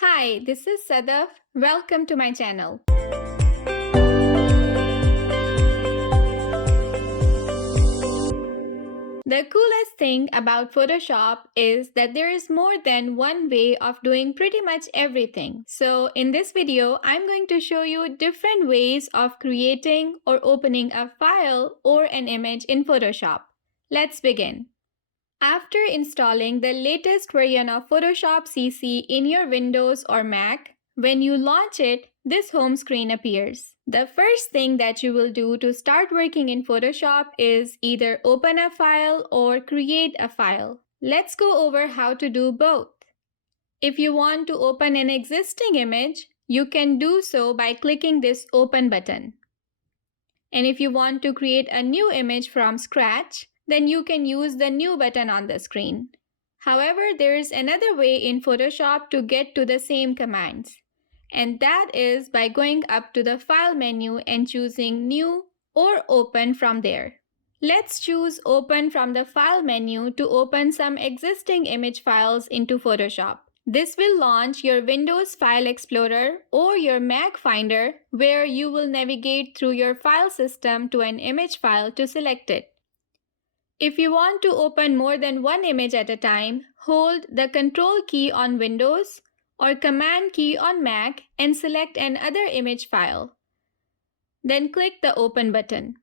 Hi, this is Sadaf. Welcome to my channel. The coolest thing about Photoshop is that there is more than one way of doing pretty much everything. So in this video, I'm going to show you different ways of creating or opening a file or an image in Photoshop. Let's begin. After installing the latest version of Photoshop CC in your Windows or Mac, when you launch it, this home screen appears. The first thing that you will do to start working in Photoshop is either open a file or create a file. Let's go over how to do both. If you want to open an existing image, you can do so by clicking this Open button. And if you want to create a new image from scratch, then you can use the New button on the screen. However, there is another way in Photoshop to get to the same commands, and that is by going up to the File menu and choosing New or Open from there. Let's choose Open from the File menu to open some existing image files into Photoshop. This will launch your Windows File Explorer or your Mac Finder, where you will navigate through your file system to an image file to select it. If you want to open more than one image at a time, hold the Control key on Windows or Command key on Mac and select another image file. Then click the Open button.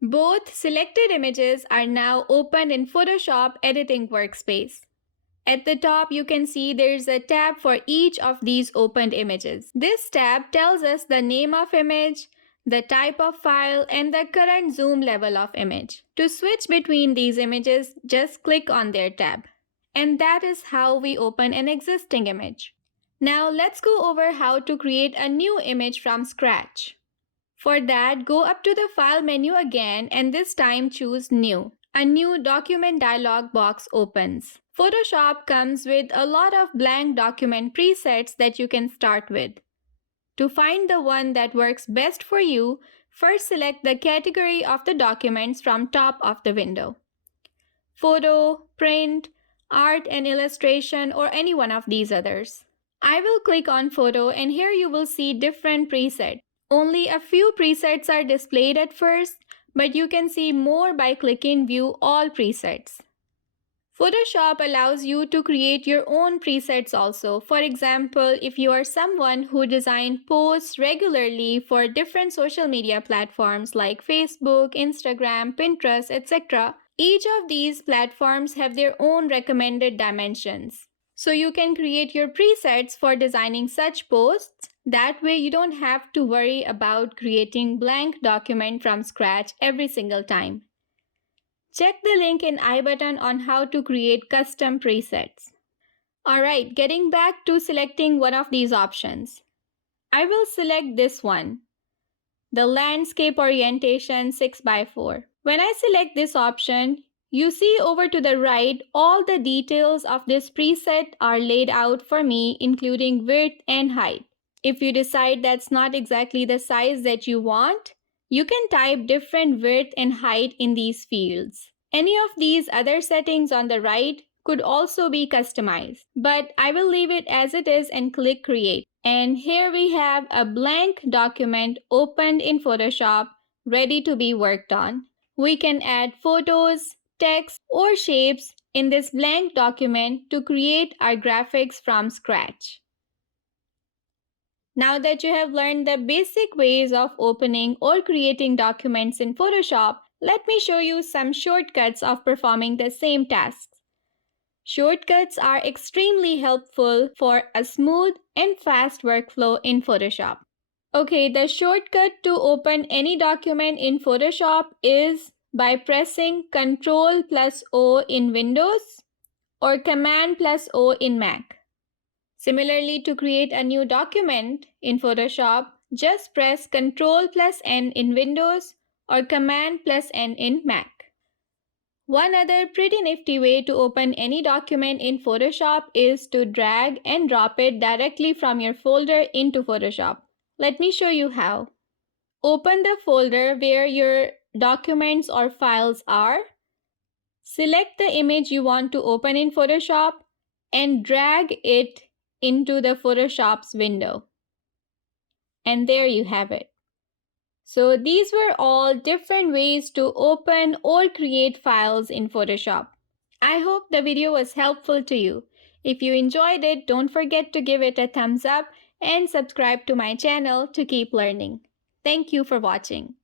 Both selected images are now opened in Photoshop Editing Workspace. At the top, you can see there's a tab for each of these opened images. This tab tells us the name of image, the type of file, and the current zoom level of image. To switch between these images, just click on their tab. And that is how we open an existing image. Now let's go over how to create a new image from scratch. For that, go up to the File menu again and this time choose New. A new document dialog box opens. Photoshop comes with a lot of blank document presets that you can start with. To find the one that works best for you, first select the category of the documents from top of the window. Photo, print, art and illustration, or any one of these others. I will click on photo and here you will see different presets. Only a few presets are displayed at first, but you can see more by clicking View All Presets. Photoshop allows you to create your own presets also. For example, if you are someone who designs posts regularly for different social media platforms like Facebook, Instagram, Pinterest, etc., each of these platforms have their own recommended dimensions. So you can create your presets for designing such posts. That way you don't have to worry about creating blank document from scratch every single time. Check the link in I button on how to create custom presets. Alright, getting back to selecting one of these options. I will select this one, the landscape orientation 6x4. When I select this option, you see over to the right, all the details of this preset are laid out for me, including width and height. If you decide that's not exactly the size that you want, you can type different width and height in these fields. Any of these other settings on the right could also be customized, but I will leave it as it is and click Create. And here we have a blank document opened in Photoshop, ready to be worked on. We can add photos, text, or shapes in this blank document to create our graphics from scratch. Now that you have learned the basic ways of opening or creating documents in Photoshop, let me show you some shortcuts of performing the same tasks. Shortcuts are extremely helpful for a smooth and fast workflow in Photoshop. Okay, the shortcut to open any document in Photoshop is by pressing Ctrl+O in Windows or Command+O in Mac. Similarly, to create a new document in Photoshop, just press Ctrl+N in Windows or Command+N in Mac. One other pretty nifty way to open any document in Photoshop is to drag and drop it directly from your folder into Photoshop. Let me show you how. Open the folder where your documents or files are. Select the image you want to open in Photoshop and drag it into the Photoshop's window. And there you have it. So these were all different ways to open or create files in Photoshop. I hope the video was helpful to you. If you enjoyed it, don't forget to give it a thumbs up and subscribe to my channel to keep learning. Thank you for watching.